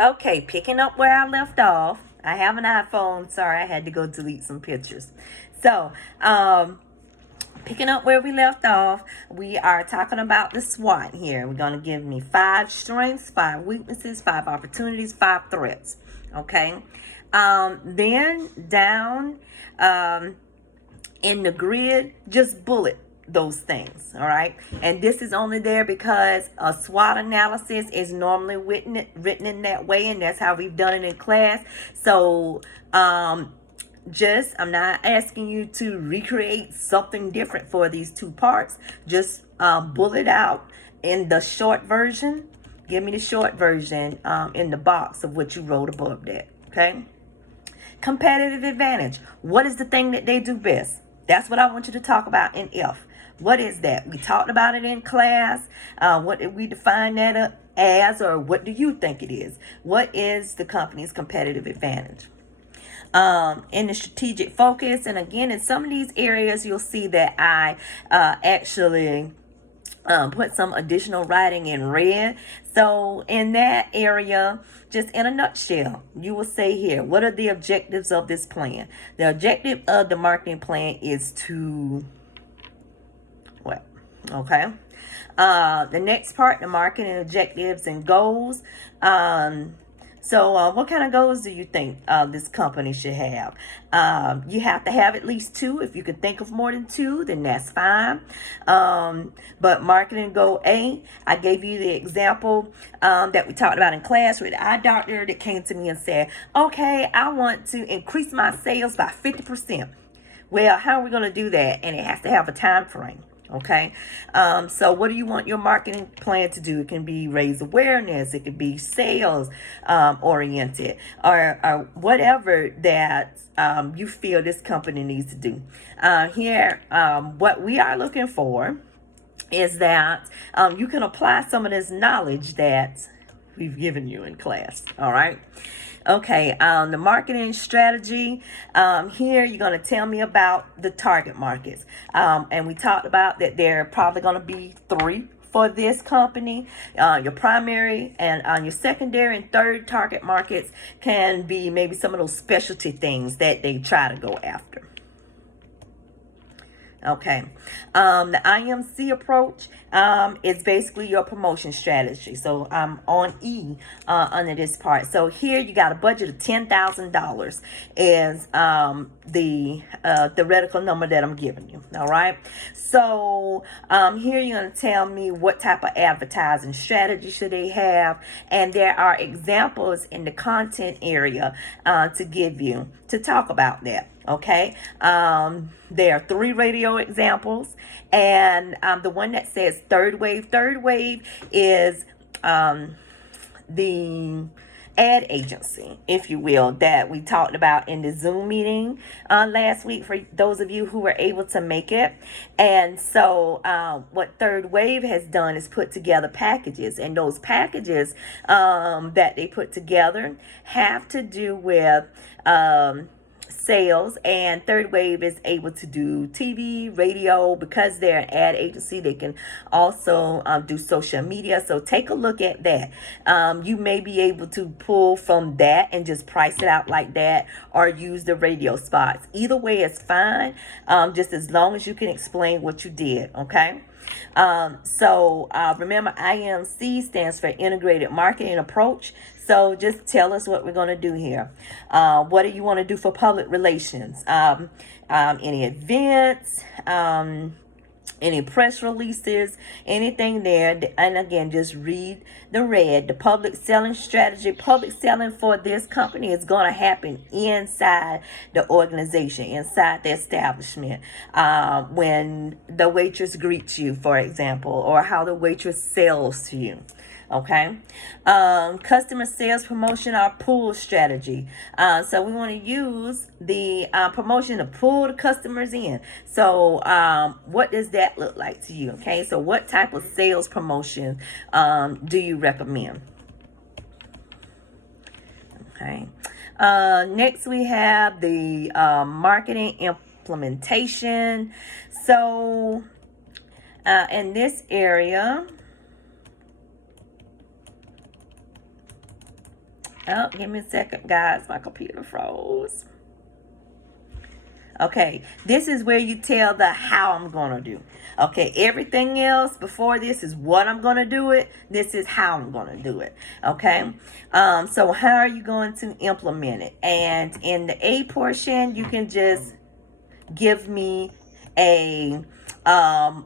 Okay, picking up where I left off. I have an iPhone. Sorry, I had to go delete some pictures. So, picking up where we left off, we are talking about the SWOT here. We're going to give me 5 strengths, 5 weaknesses, 5 opportunities, 5 threats. Okay. Then down in the grid, just bullet those things. All right. And this is only there because a SWOT analysis is normally written in that way, and that's how we've done it in class. So I'm not asking you to recreate something different for these 2 parts. Just bullet out in the short version. Give me the short version in the box of what you wrote above that. Okay. Competitive advantage. What is the thing that they do best? That's what I want you to talk about in F. What is that? We talked about it in class. What did we define that as, or what do you think it is? What is the company's competitive advantage? In the strategic focus, and again, in some of these areas, you'll see that I actually put some additional writing in red. So in that area, just in a nutshell, you will say here, what are the objectives of this plan? The objective of the marketing plan is to what? Okay. The next part, the marketing objectives and goals. So what kind of goals do you think this company should have? You have to have at least 2. If you can think of more than 2, then that's fine. But marketing goal A, I gave you the example that we talked about in class with the eye doctor that came to me and said, okay, I want to increase my sales by 50%. Well, how are we going to do that? And it has to have a time frame. Okay. So what do you want your marketing plan to do? It can be raise awareness. It could be sales oriented, or whatever that you feel this company needs to do. Here, what we are looking for is that you can apply some of this knowledge that we've given you in class. All right. Okay, the marketing strategy. Here, you're going to tell me about the target markets. And we talked about that there are probably going to be 3 for this company. Your primary and your secondary and third target markets can be maybe some of those specialty things that they try to go after. Okay. The IMC approach is basically your promotion strategy. So I'm on E under this part. So here you got a budget of $10,000 is the theoretical number that I'm giving you. All right. So here you're going to tell me what type of advertising strategy should they have. And there are examples in the content area to give you to talk about that. Okay. There are 3 radio examples, and the one that says third wave is the ad agency, if you will, that we talked about in the Zoom meeting last week for those of you who were able to make it. And so what Third Wave has done is put together packages, and those packages that they put together have to do with sales, and Third Wave is able to do TV, radio. Because they're an ad agency, they can also do social media. So take a look at that. You may be able to pull from that and just price it out like that, or use the radio spots. Either way is fine, just as long as you can explain what you did. Okay. So remember, IMC stands for Integrated Marketing Approach. So just tell us what we're going to do here. What do you want to do for public relations? Any events, any press releases, anything there. And again, just read the red. The public selling strategy. Public selling for this company is going to happen inside the organization, inside the establishment. When the waitress greets you, for example, or how the waitress sells to you. Okay. Customer sales promotion or pull strategy. So we want to use the promotion to pull the customers in. So what does that look like to you? Okay. So what type of sales promotion do you recommend? Okay. Next we have the marketing implementation. So in this area, Oh, give me a second, guys. My computer froze. Okay, this is where you tell the how I'm going to do. Okay, everything else before this is what I'm going to do it. This is how I'm going to do it. Okay, so how are you going to implement it? And in the A portion, you can just give me a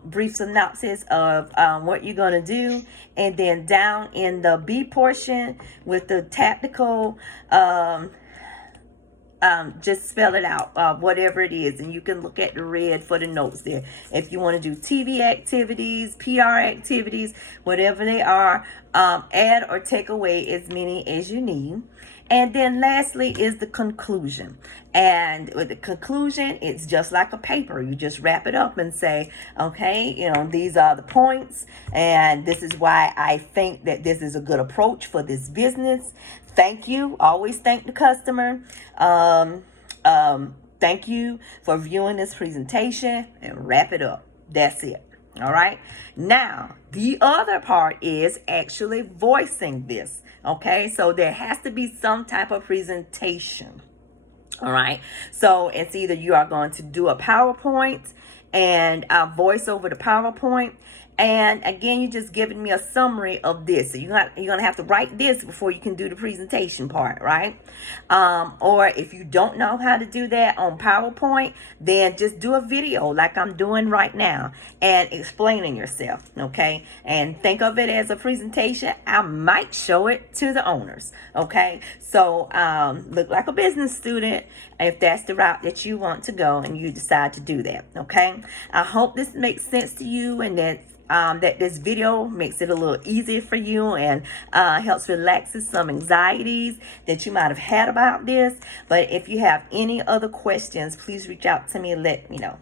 brief synopsis of what you're going to do. And then down in the B portion with the tactical, just spell it out, whatever it is, and you can look at the red for the notes there. If you want to do TV activities, PR activities, whatever they are, add or take away as many as you need. And then lastly is the conclusion. And with the conclusion, it's just like a paper. You just wrap it up and say, okay, these are the points, and this is why I think that this is a good approach for this business. Thank you. Always thank the customer. Thank you for viewing this presentation, and wrap it up. That's it. All right. Now, the other part is actually voicing this. Okay. So there has to be some type of presentation. All right. So it's either you are going to do a PowerPoint and voice over the PowerPoint. And again, you're just giving me a summary of this. So you're going to have to write this before you can do the presentation part, right? Or if you don't know how to do that on PowerPoint, then just do a video like I'm doing right now and explaining yourself, okay? And think of it as a presentation. I might show it to the owners, okay? So look like a business student if that's the route that you want to go and you decide to do that, okay? I hope this makes sense to you, and that this video makes it a little easier for you and helps relaxes some anxieties that you might have had about this. But if you have any other questions, please reach out to me and let me know.